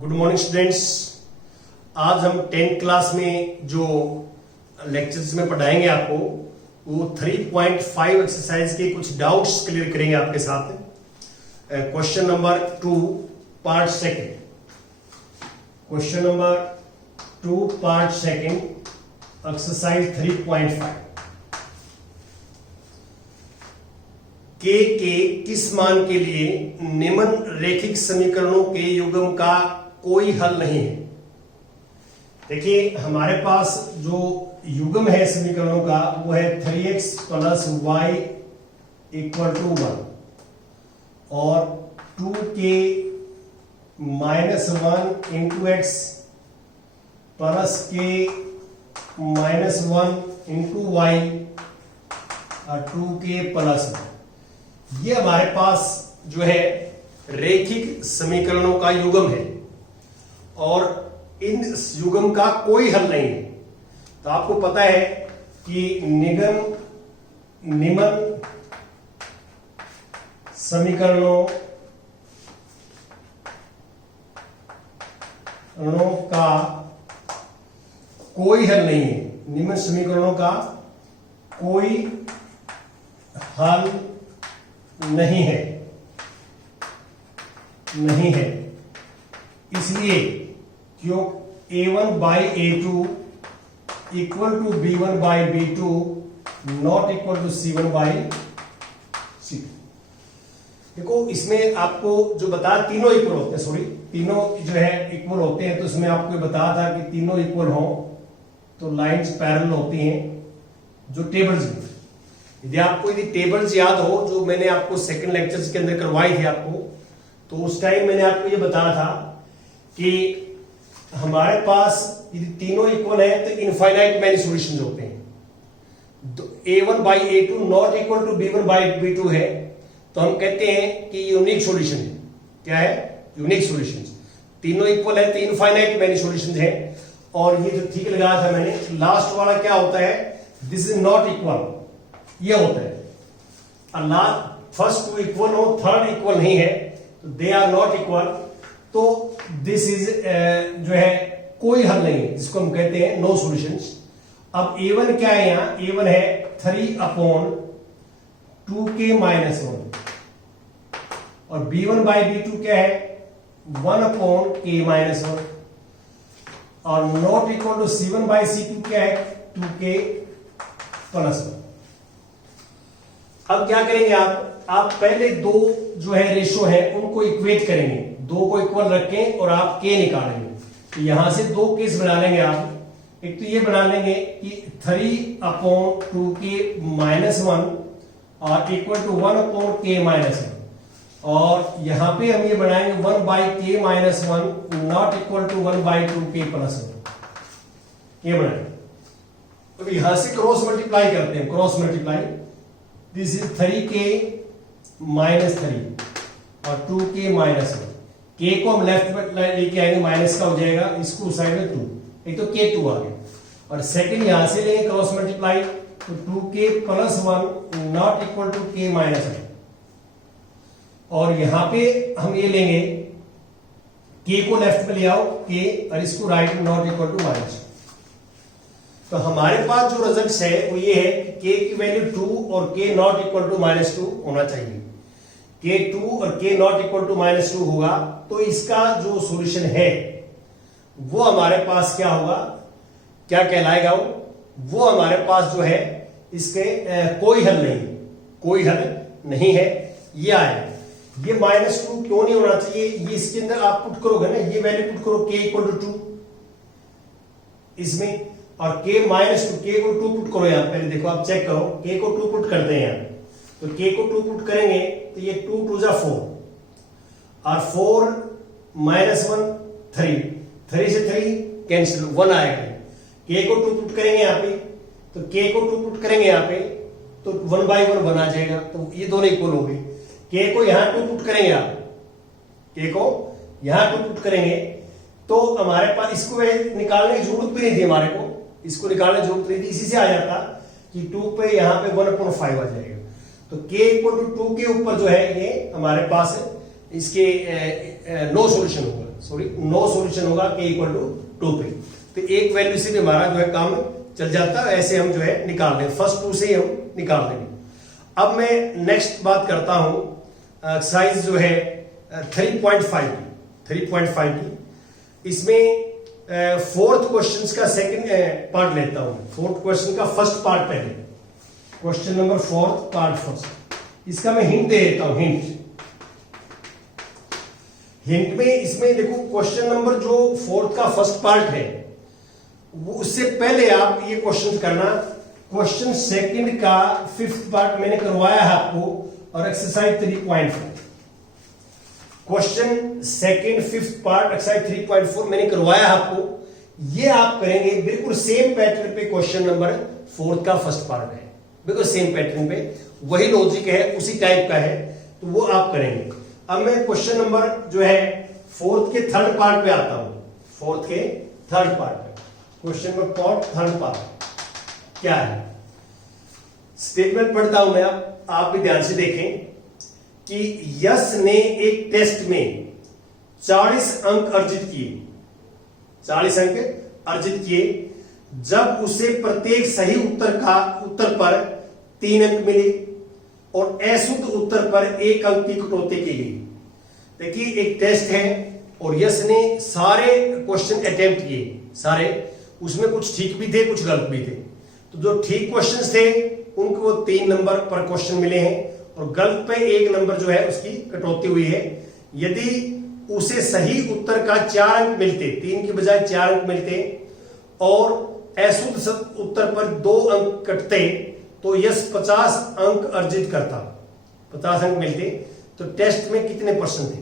Good morning students. आज हम 10th class में जो लेक्चर्स में पढ़ाएंगे आपको वो 3.5 एक्सरसाइज के कुछ डाउट्स क्लियर करेंगे आपके साथ। Question number 2 part second, question number 2 part second exercise 3.5। के किस मान के लिए निम्न रेखिक समीकरणों के युग्म का कोई हल नहीं है। देखिए हमारे पास जो युग्म है समीकरणों का वो है 3x plus Y equal to 1 और 2k minus 1 into x plus के माइनस 1 इंटू वाई और 2k प्लस 1। ये हमारे पास जो है रेखिक समीकरणों का युग्म है और इन युग्म का कोई हल नहीं है। तो आपको पता है कि निम्न समीकरणों का कोई हल नहीं है। निम्न समीकरणों का कोई हल नहीं है इसलिए क्यों a1 by a2 equal to b1 by b2 not equal to c1 by c2। देखो इसमें आपको जो बताया तीनों इक्वल होते हैं, सॉरी तीनों जो है इक्वल होते हैं। तो इसमें आपको बताया था कि तीनों इक्वल हो तो लाइंस पैरेलल होती हैं जो टेबल्स में। यदि आपको टेबल्स याद हो जो मैंने आपको सेकंड लेक्चर्स के अंदर करवाई थी आपको, तो उस टाइम मैंने आपको ये बताया था कि हमारे पास यदि तीनों इक्वल है तो इनफाइनाइट मैनी सॉल्यूशंस होते हैं। a1 by a2 not equal to b1 by b2 है तो हम कहते हैं कि यूनिक सॉल्यूशन है। क्या है? Unique solutions. तीनों इक्वल है तो इनफाइनाइट मैनी सॉल्यूशंस है। और ये जो ठीक लगाया था मैंने, लास्ट वाला क्या होता है? दिस इज नॉट इक्वल, ये होता है। अल्लाह फर्स्ट टू इक्वल हो, थर्ड इक्वल नहीं है तो दे आर नॉट इक्वल, तो दिस इज जो है कोई हल नहीं है, जिसको हम कहते हैं नो सॉल्यूशंस। अब a1 क्या है? यहां a1 है 3/2k माइनस 1 और b1 बाई b2 क्या है? 1/k माइनस 1 और not equal to c1 by c2 क्या है? 2k plus 1। अब क्या करेंगे आप पहले दो जो है रेशो है उनको इक्वेट करेंगे, दो को इक्वल रखें और आप के निकालेंगे। तो यहां से दो केस बना लेंगे आप। एक तो ये बना लेंगे कि 3/2k माइनस 1 और इक्वल टू 1/k माइनस 1 और यहां पे हम ये बनाएंगे 1/k minus 1 not equal to 1/2k plus 1। ये बनाएंगे। तो यहां से क्रॉस मल्टीप्लाई करते हैं, cross multiply. This is 3k minus 3 और 2k माइनस 1। k को हम लेफ्ट में लेके आएंगे, माइनस का हो जाएगा, इसको साइड में 2, एक तो k2 आ गया और सेकंड यहां से लेंगे क्रॉस मल्टीप्लाई तो 2k plus 1 not equal to k minus 1 और यहां पे हम ये लेंगे k को लेफ्ट में ले आओ k और इसको राइट में नॉट इक्वल टू माइनस। तो हमारे पास जो रिजल्ट है वो ये है कि k की वैल्यू 2 और k not equal to minus 2 होना चाहिए। k 2 और k not equal to minus 2 होगा तो इसका जो सॉल्यूशन है वो हमारे पास क्या होगा, क्या कहलाएगा? वो हमारे पास जो है इसके कोई हल नहीं, कोई हल नहीं है। ये आएगा। ये -2 क्यों नहीं होना चाहिए? ये इसके अंदर आप पुट करोगे ना, ये वैल्यू पुट करो k इक्वल टू 2 इसमें और k माइनस 2, k को 2 पुट करो। यहां पहले देखो, आप चेक करो, k को 2 पुट करते हैं यहां। तो k को 2 पुट करेंगे तो ये 2 2 जा 4 और 4 माइनस 1 3, 3 से 3 कैंसिल, 1 आएगा। k को 2 पुट करेंगे यहां पे तो k को 2 पुट करेंगे यहां पे तो 1/1 बना जाएगा। तो ये दोनों इक्वल हो गए। k को यहां 2 पुट करेंगे आप, k को यहां 2 पुट करेंगे तो हमारे पास इसको निकालने की जरूरत भी नहीं थी, हमारे को इसको निकालने की जरूरत नहीं थी। इसी से आ जाता कि 2 पे यहां पे 1/5 आ जाएगा। तो k इक्वल टू 2 के ऊपर जो है ये हमारे पास इसके नो सॉल्यूशन होगा। सॉरी नो सॉल्यूशन होगा k इक्वल टू 2 पे। तो एक वैल्यू से भी हमारा जो है काम चल जाता है, ऐसे हम जो है निकाल लेंगे, फर्स्ट 2 से ही हम निकाल लेंगे। अब मैं नेक्स्ट बात करता हूं एक्सरसाइज जो है 3.5 की। इसमें फोर्थ क्वेश्चन का सेकंड पार्ट लेता हूं, फोर्थ क्वेश्चन का फर्स्ट पार्ट पहले, क्वेश्चन नंबर 4 पार्ट फर्स्ट। इसका मैं हिंट दे देता हूं, हिंट में इसमें देखो क्वेश्चन नंबर जो 4 का फर्स्ट पार्ट है वो उससे पहले आप ये क्वेश्चन करना, क्वेश्चन सेकंड का 5th पार्ट मैंने करवाया है आपको, और exercise 3.4 question second 5th part exercise 3.4 मैंने करवाया है आपको। ये आप करेंगे बिल्कुल सेम पैटर्न पे, क्वेश्चन नंबर 4 का फर्स्ट पार्ट है, बिल्कुल सेम पैटर्न पे, वही लॉजिक है, उसी टाइप का है, तो वो आप करेंगे। अब मैं क्वेश्चन नंबर जो है 4th के 3rd पार्ट पे आता हूं, 4th के 3rd पार्ट पे, क्वेश्चन नंबर 3rd पार्ट क्या है। स्टेटमेंट पढ़ता हूं मैं, आप भी ध्यान से देखें कि यश ने एक टेस्ट में 40 अंक अर्जित किए, 40 अंक अर्जित किए, जब उसे प्रत्येक सही उत्तर पर 3 अंक मिले और अशुद्ध उत्तर पर 1 अंक की कटौती की गई। देखिए एक टेस्ट है और यश ने सारे क्वेश्चन अटेम्प्ट किए, सारे, उसमें कुछ ठीक भी थे कुछ गलत भी थे। तो जो ठीक क्वेश्चंस थे उनको 3 नंबर पर क्वेश्चन मिले हैं और गलत पे 1 नंबर जो है उसकी कटौती हुई है। यदि उसे सही उत्तर का 4 अंक मिलते, 3 के बजाय 4 अंक मिलते और अशुद्ध उत्तर पर 2 अंक कटते तो यश 50 अंक अर्जित करता, 50 अंक मिलते। तो टेस्ट में कितने परसेंट थे?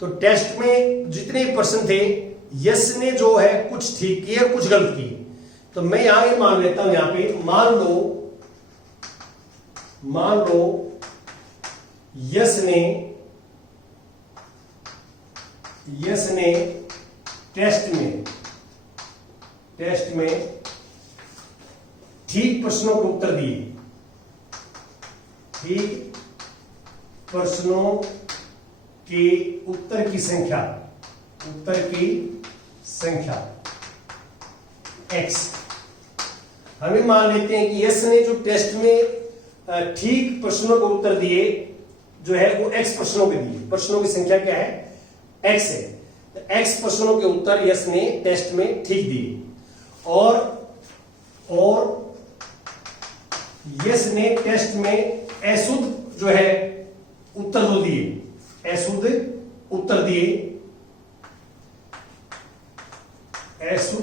तो टेस्ट में जितने परसेंट थे यश ने जो है कुछ ठीक किए कुछ गलत किए। तो मैं यहां ये मान लेता हूं, यहां पे मान लो यश ने टेस्ट में ठीक प्रश्नों के उत्तर दिए, ठीक प्रश्नों के उत्तर की संख्या x। हमें मान लेते हैं कि यश ने जो टेस्ट में ठीक प्रश्नों को उत्तर दिए जो है वो x प्रश्नों के दिए, प्रश्नों की संख्या क्या है? x है। तो x प्रश्नों के उत्तर यश ने टेस्ट में ठीक दिए और यश ने टेस्ट में अशुद्ध जो है उत्तर दो दिए, अशुद्ध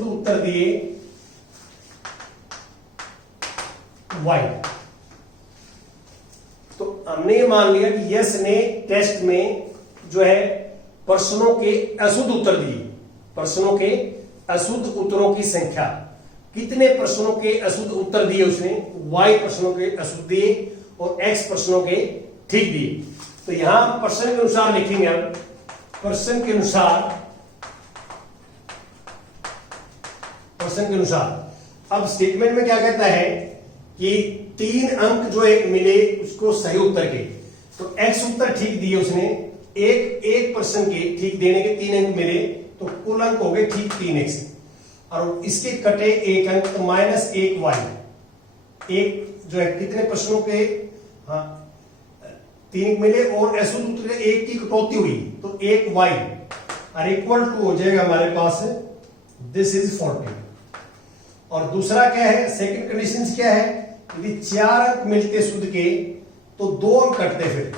उत्तर दिए y। तो हमने ये मान लिया कि यश ने टेस्ट में जो है प्रश्नों के अशुद्ध उत्तर दिए, प्रश्नों के अशुद्ध उत्तरों की संख्या, कितने प्रश्नों के अशुद्ध उत्तर दिए उसने? y प्रश्नों के अशुद्ध दिए और x प्रश्नों के ठीक दिए। तो यहां प्रश्न के अनुसार लिखेंगे हम, प्रश्न के अनुसार अब स्टेटमेंट में क्या कहता है कि 3 अंक जो एक मिले उसको सही उत्तर के, तो x उत्तर ठीक दिए उसने, एक प्रश्न के ठीक देने के 3 अंक मिले तो कुल अंक हो गए ठीक 3x और इसके कटे 1 अंक तो -1y। एक जो है कितने प्रश्नों के 3 मिले और अशुद्ध उत्तर 1 की कटौती हुई तो 1y और इक्वल टू हो जाएगा हमारे पास दिस इज 40। और दूसरा क्या है, सेकंड कंडीशन क्या है? यदि 4 अंक मिलते शुद्ध के तो 2 अंक कटते, फिर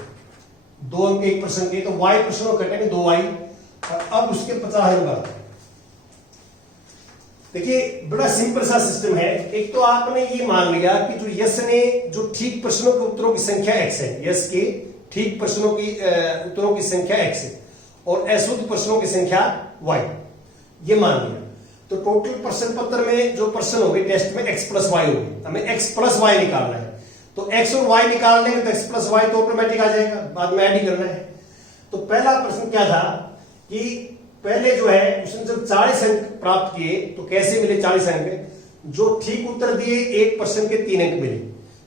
2 अंक एक प्रश्न के तो y प्रश्नों कटेंगे 2y और अब उसके 50 अंक बढ़ते। देखिए बड़ा सिंपल सा सिस्टम है। एक तो आपने ये मान लिया कि जो यश ने जो ठीक प्रश्नों के उत्तरों की संख्या x है, यश के ठीक प्रश्नों की उत्तरों की संख्या x है और अशुद्ध प्रश्नों की संख्या y, ये मान लिया। तो टोटल प्रश्न पत्र में जो प्रश्न हो गए टेस्ट में x प्लस वाई हो गए, हमें x प्लस वाई निकालना है। तो x और y निकाल लेंगे तो x प्लस वाई तो ऑटोमेटिक आ जाएगा, बाद में ऐड ही करना है। तो पहला प्रश्न क्या था कि पहले जो है उसने जब 40 अंक प्राप्त किए तो कैसे मिले 40 अंक? जो ठीक उत्तर दिए एक प्रश्न के 3 अंक मिले,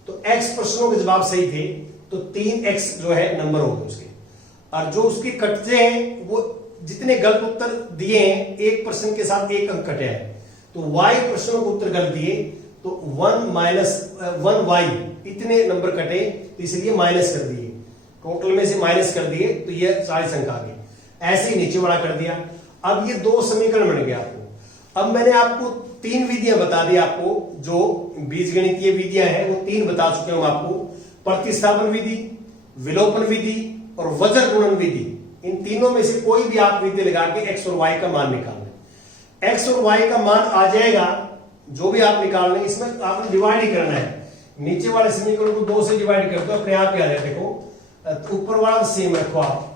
तो x प्रश्नों के जवाब सही थे तो 3x जो है नंबर हो गए उसके, और जो उसके कटते हैं वो जितने गलत उत्तर दिए हैं एक प्रश्न के साथ एक अंक कटे हैं, तो y प्रश्नों को उत्तर गलत दिए तो 1 इतने नंबर कटे, तो इसलिए माइनस कर दिए, टोटल में से माइनस कर दिए, तो ये 40 अंक आ गए। ऐसे ही नीचे वाला कर दिया। अब ये 2 समीकरण बन गया आपको। अब मैंने आपको 3 विधियां बता दी, आपको जो बीजगणितीय विधियां हैं वो 3 बता चुके हैं हम आपको, प्रतिस्थापन विधि, विलोपन विधि और वज्र गुणन विधि। इन तीनों में से कोई भी आप विधि लगा के x और y का मान निकाल लें। x और y का मान आ जाएगा, जो भी आप निकाल लें, इसमें आपने डिवाइड ही करना है। नीचे वाले समीकरण को 2 से डिवाइड कर दो, अपने आप ही आ जाए। देखो ऊपर वाला सेम रखो आप,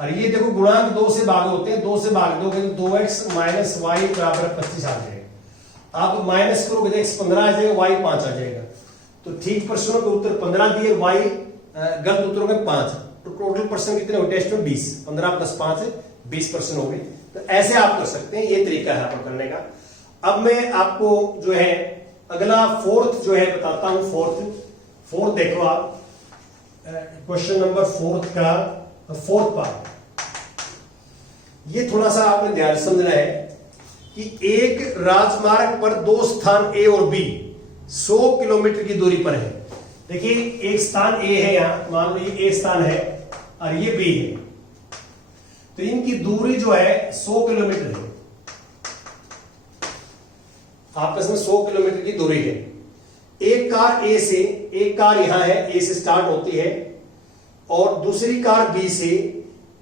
और ये देखो गुणांक 2 से भाग होते हैं, 2 से भाग दोगे तो 2x माइनस वाई बराबर 25 आ जाएगा। आप माइनस करोगे तो x 15 आ जाएगा, y 5 आ जाएगा। तो ठीक प्रश्नों के उत्तर 15 दिए, y गलत उत्तरों में 5, तो टोटल प्रश्न कितने हुए टेस्ट में? 20। 15 प्लस 5 20 प्रश्न हो गए। तो ऐसे आप कर सकते हैं, ये तरीका है आपको करने का। अब मैं आपको जो है अगला फोर्थ जो है बताता हूं। फोर्थ देखो आप, क्वेश्चन नंबर 4 का 4th पार्ट। ये थोड़ा सा आपने ध्यान से समझना है कि एक राजमार्ग पर 2 स्थान ए और बी 100 किलोमीटर की दूरी पर है। देखिए एक स्थान ए है, यहां मान लो ये ए स्थान है और ये बी है, तो इनकी दूरी जो है 100 किलोमीटर है। आपस में 100 किलोमीटर की दूरी है। एक कार ए से, एक कार यहां है, ए से स्टार्ट होती है, और दूसरी कार बी से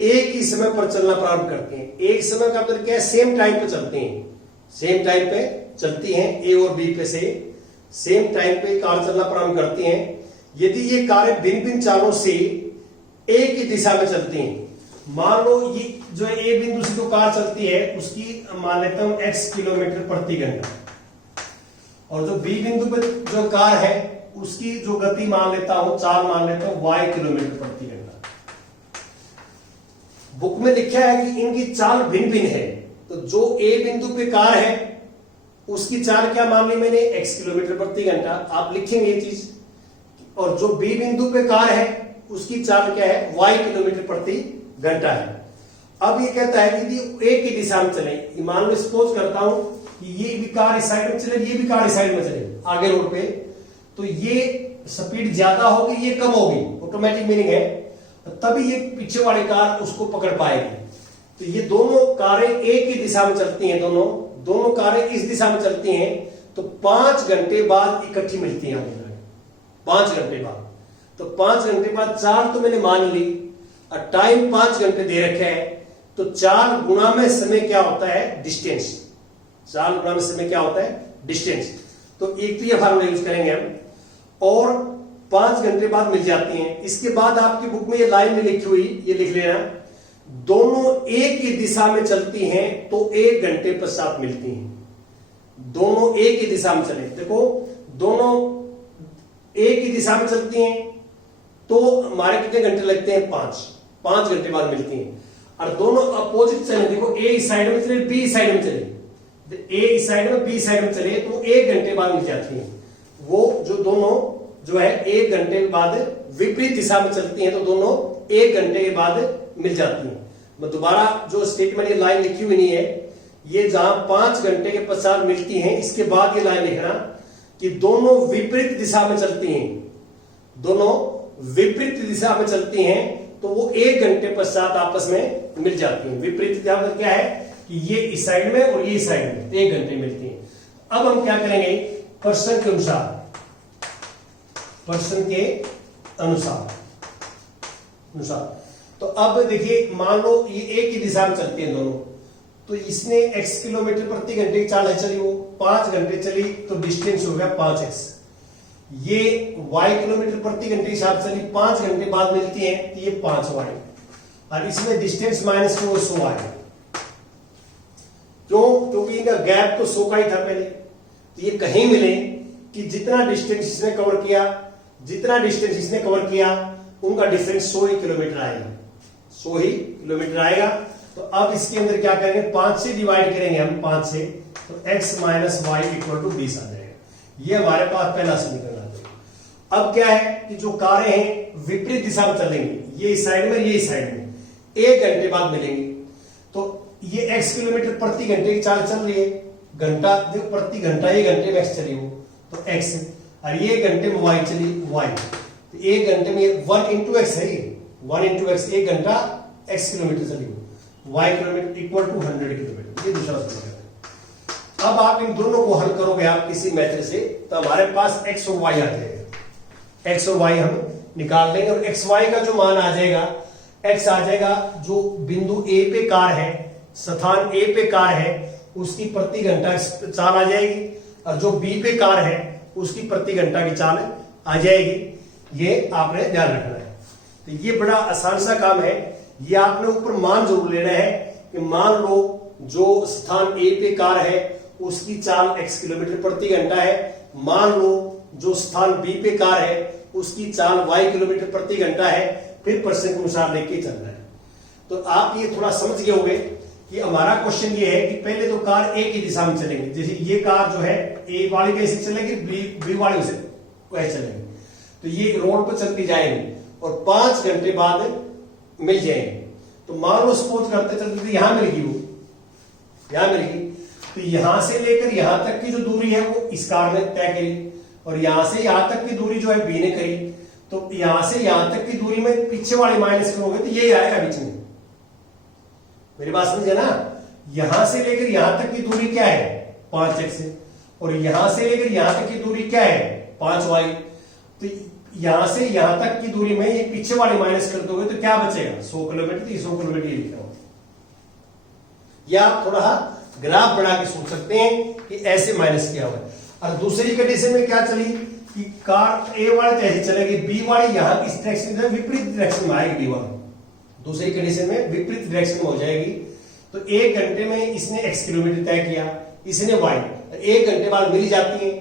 एक ही समय पर चलना प्रारंभ करते हैं। एक समय का मतलब क्या है? सेम टाइम पे चलते हैं, सेम टाइम पे चलती हैं। ए और बी पे से सेम टाइम पे कार चलना प्रारंभ करती हैं। यदि ये कारें भिन्न भिन्न चालों से एक ही दिशा में चलती हैं, मान लो ये जो ए बिंदु से जो कार चलती है उसकी मान लेता हूं x किलोमीटर प्रति घंटा, और जो बी बिंदु पे जो कार है उसकी जो गति मान लेता हूं, चाल मान लेता हूं y किलोमीटर प्रति घंटा। बुक में लिखा है कि इनकी चाल भिन्न भिन्न है, तो जो ए बिंदु पे कार है उसकी चाल क्या मान ली मैंने? x किलोमीटर प्रति घंटा। आप लिखेंगे ये चीज। और जो बी बिंदु पे कार है उसकी चाल क्या है? y किलोमीटर प्रति घंटा है। अब ये कहता है कि एक ही दिशा में चले। मान लो सपोज करता हूं कि ये भी कार इस साइड में चले, ये भी कार इस साइड में चले आगे रोड पे, तो ये स्पीड ज्यादा होगी, ये कम होगी, ऑटोमेटिक मीनिंग है, तभी ये पीछे वाली कार उसको पकड़ पाएगी। तो ये दोनों कारें एक ही दिशा में चलती हैं, दोनों कारें इस दिशा में चलती हैं, तो 5 घंटे बाद इकट्ठी मिलती हैं। 5 घंटे बाद, तो 5 घंटे बाद चाल तो मैंने मान ली, और टाइम 5 घंटे दे रखे है, तो 4 गुणा में समय क्या होता है? डिस्टेंस। 4 गुणा में समय क्या होता है? डिस्टेंस। तो एक तो ये फार्मूला यूज करेंगे हम, और 5 घंटे बाद मिल जाती हैं। इसके बाद आपकी बुक में ये लाइन में लिखी हुई, ये लिख लेना, दोनों एक ही दिशा में चलती हैं तो 1 घंटे पश्चात मिलती हैं। दोनों एक ही दिशा में चले, देखो दोनों एक ही दिशा में चलती हैं तो हमारे कितने घंटे लगते हैं? 5 घंटे बाद मिलती हैं। और दोनों अपोजिट चले, देखो ए इस साइड में चले, बी इस साइड में चले, ए इस साइड में, बी साइड में चले, तो 1 घंटे बाद मिल जाती हैं। वो जो दोनों जो है 1 घंटे के बाद विपरीत दिशा में चलती हैं, तो दोनों 1 घंटे के बाद मिल जाती हैं। मैं दोबारा जो स्टेटमेंट, ये लाइन लिखी हुई नहीं है, ये जहां 5 घंटे के पश्चात मिलती हैं, इसके बाद ये लाइन लिखना कि दोनों विपरीत दिशा में चलती हैं, दोनों विपरीत दिशा में चलती हैं, तो वो 1 घंटे पश्चात आपस में मिल जाती हैं। विपरीत दिशा में क्या है कि ये इस साइड में और ये इस साइड में 1 घंटे मिलती हैं। अब हम क्या करेंगे? प्रश्न के अनुसार, प्रश्न के अनुसार। तो अब देखिए, मान लो ये एक ही दिशा में चलती हैं दोनों, तो इसने x किलोमीटर प्रति घंटे की चाल है चली, वो 5 घंटे चली, तो डिस्टेंस हो गया 5x। ये y किलोमीटर प्रति घंटे के हिसाब से चली, 5 घंटे बाद मिलती है, तो ये 5y, और इसमें डिस्टेंस माइनस 100 आएगा। क्यों? क्योंकि इनका गैप तो 100 का ही था पहले। तो ये कहीं मिले कि जितना डिस्टेंस इसने कवर किया, जितना डिस्टेंस इसने कवर किया, उनका डिफरेंस 100 ही किलोमीटर आएगा, 100 ही किलोमीटर आएगा। तो अब इसके अंदर क्या करेंगे? 5 से डिवाइड करेंगे हम, 5 से, तो x minus Y equal to 20 आ जाएगा। ये हमारे पास पहला समीकरण आ जाएगा। अब क्या है कि जो कारें हैं विपरीत दिशा में चलेंगी, ये इस साइड में, ये इस साइड में, 1 घंटे बाद मिलेंगी। ये x किलोमीटर प्रति घंटे की चाल चल रही है, घंटा देखो प्रति घंटा, 1 घंटे में x चली वो तो x, और ये घंटे में y चली y, तो 1 घंटे में 1 into x है, 1 into x, 1 घंटा x किलोमीटर चली वो, y kilometre equal to 100 kilometre. ये दूसरा समीकरण है। अब आप इन दोनों को हल करोगे आप किसी मेथड से, तो हमारे पास x और y आ जाएगा, x और y हम निकाल लेंगे, और एक्स वाई का जो मान आ जाएगा, x आ जाएगा जो बिंदु A पे कार है, स्थान A पे कार है, उसकी प्रति घंटा चाल आ जाएगी, और जो B पे कार है उसकी प्रति घंटा की चाल आ जाएगी। ये आपने ध्यान रखना है। तो ये बड़ा आसान सा काम है। ये आपने ऊपर मान जरूर लेना है कि मान लो जो स्थान A पे कार है उसकी चाल x किलोमीटर प्रति घंटा है, मान लो जो स्थान B पे कार है उसकी चाल y किलोमीटर प्रति घंटा है, फिर प्रश्न के अनुसार लेके चलना है। तो आप ये थोड़ा समझ गए होंगे कि हमारा क्वेश्चन ये है कि पहले तो कार A की दिशा में चलेंगे, जैसे ये कार जो है A वाली कैसे चलेगी, B वाली उसे वैसे चलेगी, तो ये रोड पर चलती जाएंगे और 5 घंटे बाद मिल जाएंगे। तो मान लो सपोज करते चलते यहां मिलेगी, वो यहां मिलेगी, तो यहां से लेकर यहां तक की जो दूरी है वो इस कार ने तय करी, और यहां से यहां तक की दूरी जो है बी ने करी, तो यहां से यहां तक की दूरी में पीछे वाली माइनस करोगे तो ये आएगा बीच में। मेरी बात समझे ना, यहां से लेकर यहां तक की दूरी क्या है 5x, और यहां से लेकर यहां तक की दूरी क्या है 5y, तो यहां से यहां तक की दूरी में ये पीछे वाली माइनस कर दोगे तो क्या बचेगा 100 किलोमीटर, तो 100 किलोमीटर ये लिखा होगा। या आप थोड़ा ग्राफ बना के सोच सकते हैं कि ऐसे माइनस किया हुआ है। और दूसरी कंडीशन में क्या चली कि कार ए वाली तो ऐसे चलेगी, बी वाली यहां इस डायरेक्शन में विपरीत डायरेक्शन में आएगी, बी वाली दूसरी कंडीशन में विपरीत डायरेक्शन में हो जाएगी। तो 1 घंटे में इसने x किलोमीटर तय किया, इसने y, 1 घंटे बाद मिल जाती है,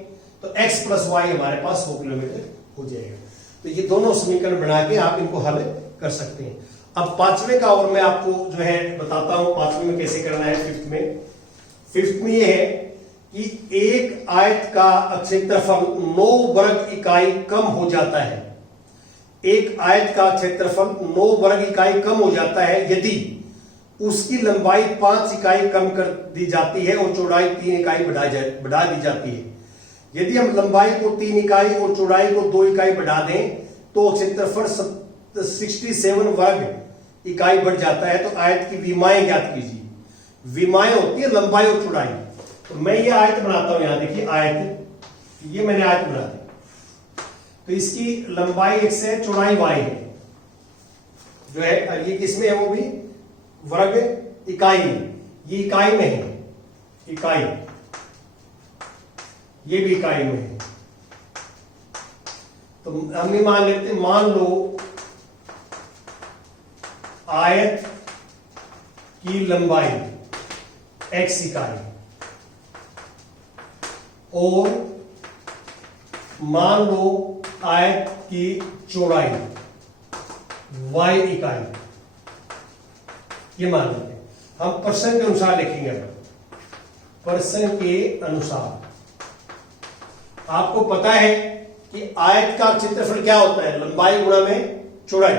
तो x प्लस वाई हमारे पास 100 किलोमीटर हो जाएगा। तो ये दोनों समीकरण बना के आप इनको हल कर सकते हैं। अब 5वें का और मैं आपको जो है बताता हूं 5वें में कैसे करना है। 5th में ये है कि एक आयत का क्षेत्रफल 9 वर्ग इकाई कम हो जाता है। एक आयत का क्षेत्रफल 9 वर्ग इकाई कम हो जाता है यदि उसकी लंबाई 5 इकाई कम कर दी जाती है और चौड़ाई 3 इकाई बढ़ा दी जाती है। यदि हम लंबाई को 3 इकाई और चौड़ाई को 2 इकाई बढ़ा दें तो क्षेत्रफल 67 वर्ग इकाई बढ़ जाता है। तो आयत की विमाएं ज्ञात कीजिए। विमाएं होती है लंबाई और चौड़ाई। तो मैं ये आयत बनाता हूं, यहां देखिए आयत, ये मैंने आयत बना दी। तो इसकी लंबाई x है, चौड़ाई y है जो है, और ये किसमें है वो भी वर्ग इकाई में, ये इकाई में है, इकाई, ये भी इकाई में है। तो हम ये मान लेते हैं, मान लो आयत की लंबाई x इकाई और मान लो आयत की चौड़ाई y इकाई, ये मान लेते हैं। हम प्रश्न के अनुसार लिखेंगे। प्रश्न के अनुसार आपको पता है कि आयत का क्षेत्रफल क्या होता है, लंबाई गुणा में चौड़ाई।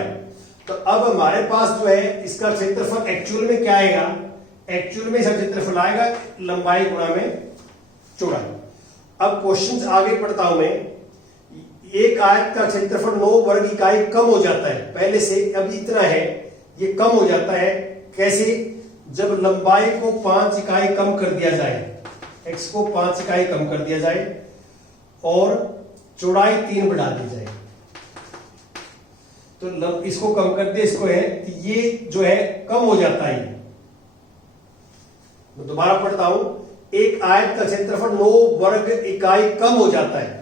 तो अब हमारे पास जो है इसका क्षेत्रफल एक्चुअल में क्या आएगा, एक्चुअल में इसका क्षेत्रफल आएगा लंबाई गुणा में चौड़ाई। अब क्वेश्चन आगे पढ़ता हूं मैं। एक आयत का क्षेत्रफल 9 वर्ग इकाई कम हो जाता है, पहले से अभी इतना है, ये कम हो जाता है। कैसे? जब लंबाई को 5 इकाई कम कर दिया जाए, x को 5 इकाई कम कर दिया जाए और चौड़ाई 3 बढ़ा दी जाए। तो इसको कम कर दे, इसको है, तो ये जो है कम हो जाता है। मैं दोबारा पढ़ता हूं। एक आयत का क्षेत्रफल 9 वर्ग इकाई कम हो जाता है,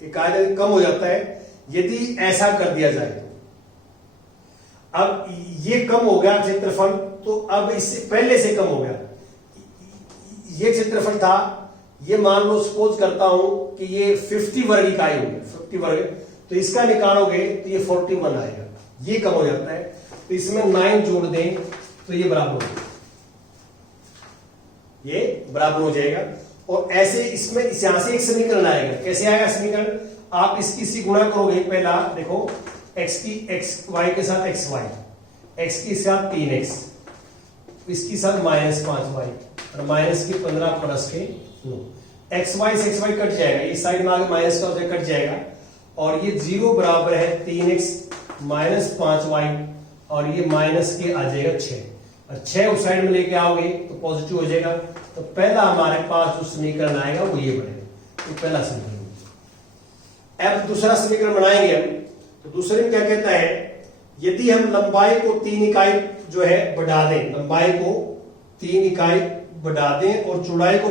इकाई कम हो जाता है यदि ऐसा कर दिया जाए। अब ये कम हो गया क्षेत्रफल, तो अब इससे पहले से कम हो गया। ये क्षेत्रफल था, ये मान लो सपोज करता हूं कि ये 50 वर्ग इकाई हो गया, 50 वर्ग, तो इसका निकालोगे तो ये 41 आएगा। ये कम हो जाता है, तो इसमें 9 जोड़ दें तो ये बराबर हो जाएगा, ये बराबर हो जाएगा। और ऐसे इसमें यहां से एक समीकरण आएगा। कैसे आएगा समीकरण? आप इसकी सी गुणा करोगे। पहला देखो, x की x y के साथ xy, x के साथ 3x, इसकी सब -5y और माइनस के 15 प्लस के 9। एक्स वाई से एक्स वाई कट जाएगा, इस साइड में आगे माइनस का हो जाएगा, कट जाएगा और ये 0 बराबर है 3x माइनस 5y और ये माइनस के आ जाएगा 6 और 6 उस साइड में लेके आओगे तो पॉजिटिव हो जाएगा। तो पहला हमारे पास जो समीकरण आएगा वो ये बनेगा, तो पहला समीकरण। अब दूसरा समीकरण बनाएंगे हम। तो दूसरे में क्या कहता है, यदि हम लंबाई को 3 इकाई जो है बढ़ा दें, लंबाई को 3 इकाई बढ़ा दें और चौड़ाई को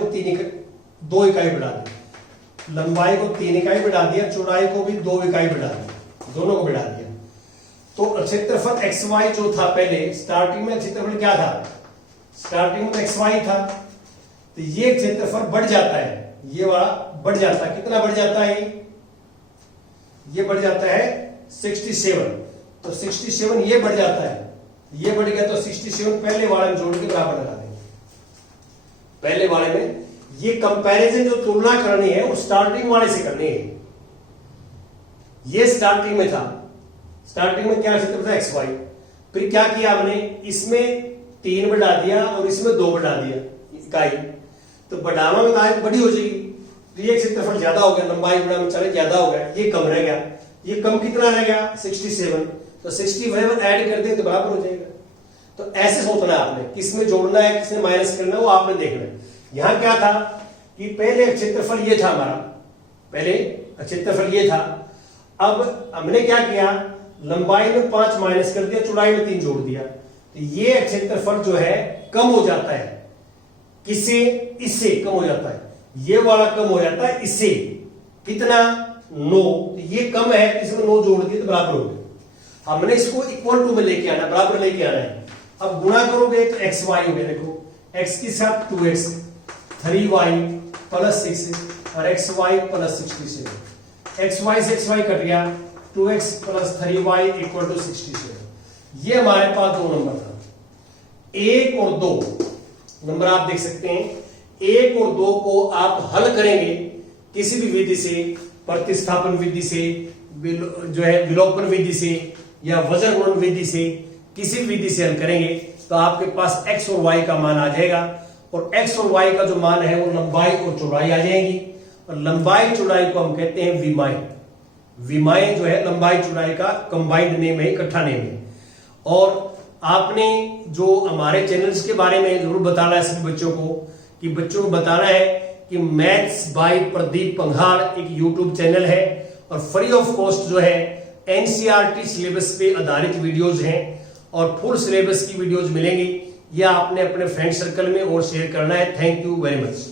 2 इकाई बढ़ा दें। लंबाई को 3 इकाई बढ़ा दिया, चौड़ाई को भी 2 इकाई बढ़ा दिया, दोनों को बढ़ा दिया। तो क्षेत्रफल एक्स वाई जो था पहले स्टार्टिंग में, क्षेत्रफल क्या था, स्टार्टिंग में एक्स वाई था, तो ये क्षेत्रफल बढ़ जाता है, ये वाला बढ़ जाता है। कितना बढ़ जाता है, ये बढ़ जाता है 67। तो 67 ये बढ़ जाता है, ये बढ़ गया तो 67 पहले वाले में जोड़ के बराबर लगा देंगे। पहले वाले में ये कंपैरिजन जो तुलना करनी है वो स्टार्टिंग वाले से करनी है। ये स्टार्टिंग में था, स्टार्टिंग में क्या क्षेत्रफल था एक्स वाई, फिर क्या किया हमने, इसमें 3 बढ़ा दिया और इसमें 2 बढ़ा दिया इकाई, तो बढ़ावा में इकाई बड़ी हो जाएगी, तो ये क्षेत्रफल ज्यादा हो गया, लंबाई गुणा में चले ज्यादा हो गया, ये कम रह गया। ये कम कितना रह गया 67, तो 67 ऐड कर दे तो बराबर हो जाएगा। तो ऐसे सोचना है आपने, किसमें जोड़ना है किसमें माइनस करना है वो आपने देखना है। यहां क्या था कि पहले क्षेत्रफल ये था हमारा, पहले क्षेत्रफल ये था, अब हमने क्या किया, लंबाई में 5 माइनस कर दिया, चौड़ाई में 3 जोड़ दिया, तो ये क्षेत्रफल जो है कम हो जाता है, किससे, इससे कम हो जाता है, ये वाला कम हो जाता है इससे, कितना 9, तो ये कम है, इसमें 9 जोड़ दिए तो बराबर हो गया। हमने इसको इक्वल टू में लेके आना, बराबर लेके आना है। अब गुणा करोगे तो एक्स वाई हो गया, देखो एक्स के साथ 2x 3y प्लस 6 और X Y plus 67, X Y से एक्स वाई कट गया, 2x plus 3y equal to 67। ये हमारे पास 2 नंबर था, 1 और 2 नंबर आप देख सकते हैं। 1 और 2 को आप हल करेंगे किसी भी विधि से, प्रतिस्थापन विधि से, जो है विलोपन विधि से या वजन गुणन विधि से, किसी विधि से हल करेंगे तो आपके पास x और y का मान आ जाएगा और x और y का जो मान है वो लंबाई और चौड़ाई आ जाएगी और लंबाई चौड़ाई को हम कहते हैं विमाएं। विमाएं जो है लंबाई चौड़ाई का कंबाइंड नेम है, इकट्ठा नेम है। और आपने जो हमारे चैनल्स के बारे में जरूर बताना है सभी बच्चों को, कि बच्चों को बताना है कि मैथ्स बाय प्रदीप पंघाल एक यूट्यूब चैनल है और फ्री ऑफ कॉस्ट जो है एनसीईआरटी सिलेबस पे आधारित वीडियोज हैं और फुल सिलेबस की वीडियोज मिलेंगी। यह आपने अपने फ्रेंड सर्कल में और शेयर करना है। Thank you very much.